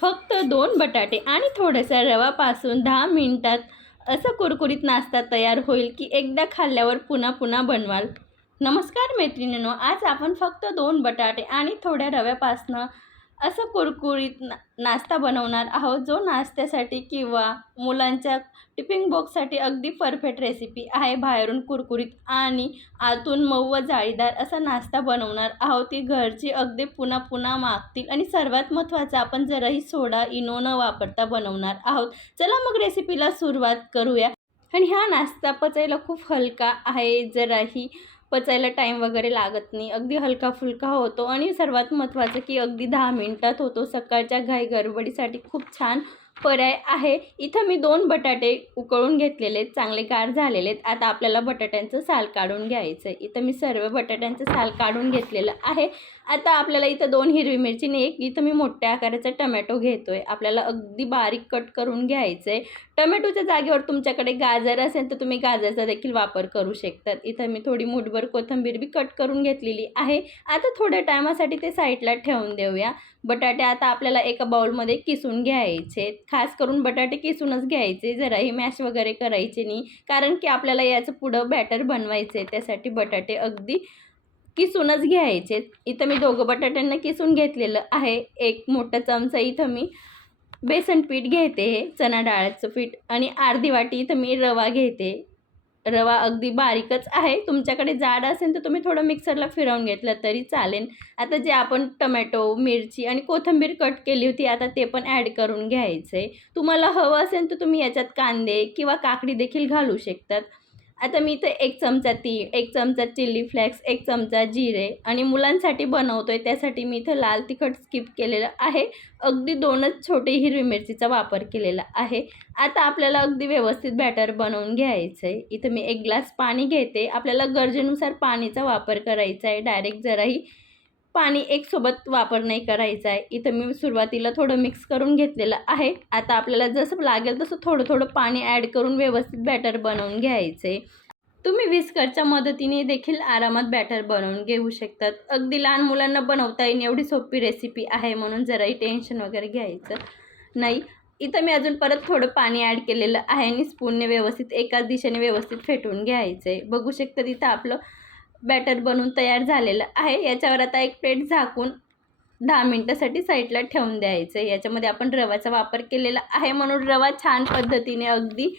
फक्त 2 बटाटे आणि थोड्याशा रवापासून 10 मिनिटात असा कुरकुरीत नाश्ता तयार होईल की एकदा खाल्ल्यावर पुन्हा पुन्हा बनवाल. नमस्कार मैत्रिणींनो, आज आपण फक्त 2 बटाटे आणि थोड्या रव्यापासनं असं कुरकुरीत नाश्ता बनवणार आहोत, जो नाश्त्यासाठी किंवा मुलांच्या टिफिन बॉक्ससाठी अगदी परफेक्ट रेसिपी आहे. बाहेरून कुरकुरीत आणि आतून मऊ व जाळीदार असा नाश्ता बनवणार आहोत. ती घरची अगदी पुन्हा पुन्हा मागतील आणि सर्वात महत्त्वाचं, आपण जराही सोडा इनो न वापरता बनवणार आहोत. चला मग रेसिपीला सुरुवात करूया. आणि हा नाश्ता पचायला खूप हलका आहे, जराही पचायला टाईम वगैरे लागत नाही, अगदी हलका फुलका होतो आणि सर्वात महत्त्वाचं की अगदी 10 मिनिटात होतो. सकाळच्या घाई गडबडीसाठी खूप छान पर्याय आहे. इथं मी 2 बटाटे उकळून घेतलेले आहेत, चांगले गार झालेले आहेत. आता आपल्याला बटाट्यांचं साल काढून घ्यायचं आहे. इथं मी सर्व बटाट्यांचं साल काढून घेतलेलं आहे. आता आपल्याला इथं 2 हिरवी मिरची आणि इथं मी मोठ्या आकाराचा टमॅटो घेतो आहे. आपल्याला अगदी बारीक कट करून घ्यायचं आहे. टमॅटोच्या जागेवर तुमच्याकडे गाजर असेल तर तुम्ही गाजरचा देखील वापर करू शकतात. इथं मी थोडी मूठभर कोथिंबीर बी कट करून घेतलेली आहे. आता थोड्या टायमासाठी ते साईडला ठेवून देऊया. बटाटे आता आपल्याला एका बाउलमध्ये किसून घ्यायचे. खास करून बटाटे किसूनच घ्यायचे, जराही मॅश वगैरे करायचे नाही, कारण की आपल्याला याचं पुढं बॅटर बनवायचं आहे. त्यासाठी बटाटे अगदी किसूनच घ्यायचे. इथं मी 2 बटाट्यांना किसून घेतलेलं आहे. 1 मोठा चमचा इथं मी बेसन पीठ घेते, हे चणा डाळाचं पीठ, आणि अर्धी वाटी इथं मी रवा घेते. रवा अगदी बारीकच आहे. तुमच्याकडे जाड असेल तर तुम्ही थोडं मिक्सरला फिरवून घेतलं तरी चालेल. आता जे आपण टमॅटो, मिरची आणि कोथिंबीर कट केली होती, आता ते पण ॲड करून घ्यायचं आहे. तुम्हाला हवं असेल तर तुम्ही याच्यात कांदे किंवा काकडी देखील घालू शकतात. आता मी इथे 1 चमचा तीळ, 1 चमचा चिली फ्लेक्स, 1 चमचा जिरे आणि मुलांसाठी बनवतो आहे त्यासाठी मी इथं लाल तिखट स्किप केलेलं आहे. अगदी 2च छोटे हिरवी मिरचीचा वापर केलेला आहे. आता आपल्याला अगदी व्यवस्थित बॅटर बनवून घ्यायचं आहे. इथं मी 1 ग्लास पाणी घेते. आपल्याला गरजेनुसार पाणीचा वापर करायचा आहे. डायरेक्ट जराही पाणी एकसोबत वापर नाही करायचा आहे. इथं मी सुरुवातीला थोडं मिक्स करून घेतलेलं आहे. आता आपल्याला जसं लागेल तसं थोडं थोडं पाणी ॲड करून व्यवस्थित बॅटर बनवून घ्यायचं आहे. तुम्ही व्हिस्करच्या मदतीने देखील आरामात बॅटर बनवून घेऊ शकतात. अगदी लहान मुलांना बनवता येईल एवढी सोपी रेसिपी आहे, म्हणून जराही टेन्शन वगैरे घ्यायचं नाही. इथं मी अजून परत थोडं पाणी ॲड केलेलं आहे आणि स्पूनने व्यवस्थित एकाच दिशेने व्यवस्थित फेटून घ्यायचं आहे. बघू शकता तिथं आपलं बॅटर बनवून तयार झालेलं आहे. याच्यावर आता एक प्लेट झाकून 10 मिनिटासाठी साईडला ठेवून द्यायचं आहे. याच्यामध्ये आपण रव्याचा वापर केलेला आहे, म्हणून रवा छान पद्धतीने अगदी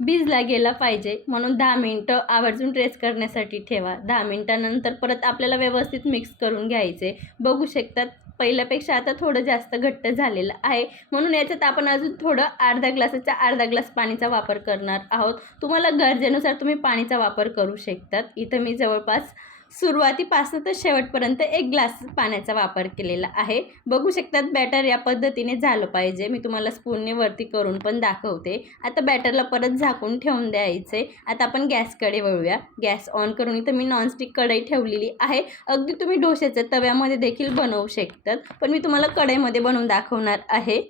भिजला गेला पाहिजे, म्हणून 10 मिनिटं आवर्जून रेस्ट करण्यासाठी ठेवा. 10 मिनिटानंतर परत आपल्याला व्यवस्थित मिक्स करून घ्यायचे. बघू शकतात पहिल्यापेक्षा आता थोडं जास्त घट्ट झालेलं आहे, म्हणून याच्यात आपण अजून थोडं अर्धा ग्लासाचा अर्धा ग्लास पाणीचा वापर करणार आहोत. तुम्हाला गरजेनुसार तुम्ही पाणीचा वापर करू शकतात. इथं मी जवळपास सुरुवातीपासून तर शेवटपर्यंत 1 ग्लास पाण्याचा वापर केलेला आहे. बघू शकतात बॅटर या पद्धतीने झालं पाहिजे. मी तुम्हाला स्पूनने वरती करून पण दाखवते. आता बॅटरला परत झाकून ठेवून द्यायचे. आता आपण गॅसकडे वळूया. गॅस ऑन करून इथं मी नॉनस्टिक कढई ठेवलेली आहे. अगदी तुम्ही डोश्याच्या तव्यामध्ये देखील बनवू शकतात, पण मी तुम्हाला कढईमध्ये बनवून दाखवणार आहे.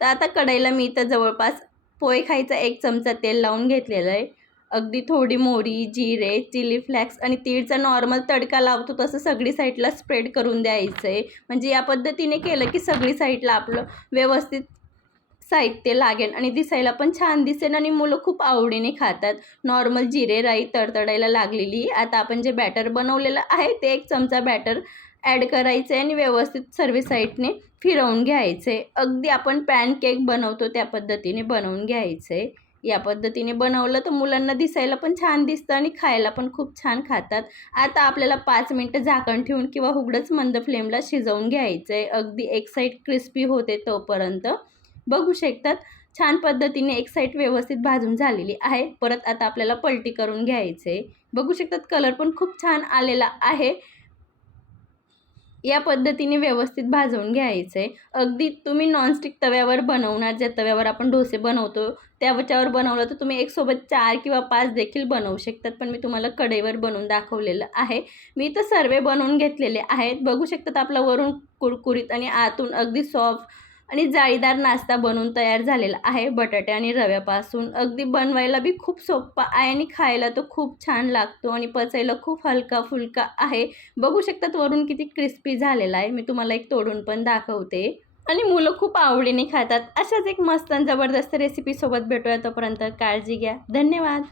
तर आता कढईला मी इथं जवळपास पोहे खायचा 1 चमचा तेल लावून घेतलेलं आहे. अगदी थोडी मोहरी, जिरे, चिली फ्लेक्स आणि तीळचा नॉर्मल तडका लावतो तसं सगळी साईडला स्प्रेड करून द्यायचं आहे. म्हणजे या पद्धतीने केलं की सगळी साईडला आपलं व्यवस्थित साहित्य लागेल आणि दिसायला पण छान दिसेल आणि मुलं खूप आवडीने खातात. नॉर्मल जिरे राई तडतडायला लागलेली. आता आपण जे बॅटर बनवलेलं आहे ते 1 चमचा बॅटर ॲड करायचं आहे आणि व्यवस्थित सर्व साईडने फिरवून घ्यायचं आहे. अगदी आपण पॅनकेक बनवतो त्या पद्धतीने बनवून घ्यायचं आहे. या पद्धतीने बनवलं तर मुलांना दिसायला पण छान दिसतं आणि खायला पण खूप छान खातात. आता आपल्याला 5 मिनिटं झाकण ठेवून किंवा उघडंच मंद फ्लेमला शिजवून घ्यायचं आहे. अगदी एक साईड क्रिस्पी होते तोपर्यंत. बघू शकतात छान पद्धतीने एक साईड व्यवस्थित भाजून झालेली आहे. परत आता आपल्याला पलटी करून घ्यायचं आहे. बघू शकतात कलर पण खूप छान आलेला आहे. या पद्धतीने व्यवस्थित भाजवून घ्यायचं आहे. अगदी तुम्ही नॉनस्टिक तव्यावर बनवणार, ज्या तव्यावर आपण डोसे बनवतो त्याच्यावर बनवलं तर तुम्ही एकसोबत 4 किंवा 5 देखील बनवू शकतात, पण मी तुम्हाला कढईवर बनवून दाखवलेलं आहे. मी तर सर्व बनवून घेतलेले आहेत. बघू शकतात आपला वरून कुरकुरीत आणि आतून अगदी सॉफ्ट आणि जाळीदार नाश्ता बनवून तयार झालेला आहे बटाटे आणि रव्यापासून. अगदी बनवायला बी खूप सोपा आहे आणि खायला तो खूप छान लागतो आणि पचायला खूप हलका फुलका आहे. बघू शकतात वरून किती क्रिस्पी झालेला आहे. मी तुम्हाला एक तोडून पण दाखवते. आणि मुलं खूप आवडीने खातात. अशाच एक मस्त आणि जबरदस्त रेसिपीसोबत भेटूया. तोपर्यंत काळजी घ्या. धन्यवाद.